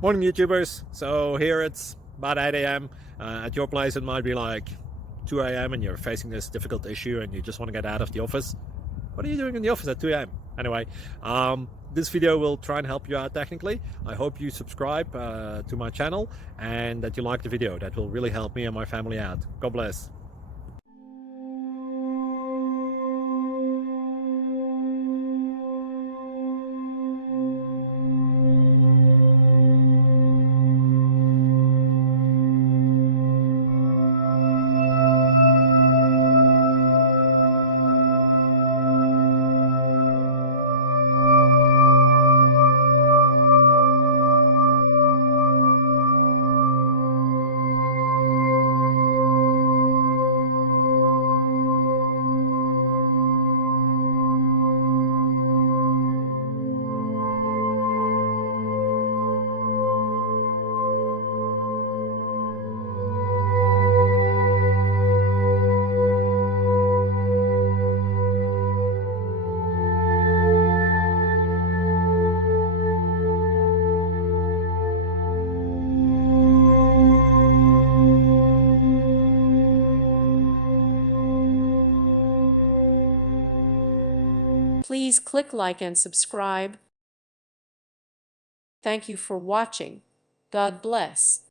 Morning YouTubers. So here it's about 8 a.m. At your place it might be like 2 a.m. and you're facing this difficult issue and you just want to get out of the office. What are you doing in the office at 2 a.m.? Anyway, this video will try and help you out technically. I hope you subscribe to my channel and that you like the video. That will really help me and my family out. God bless. Please click like and subscribe. Thank you for watching. God bless.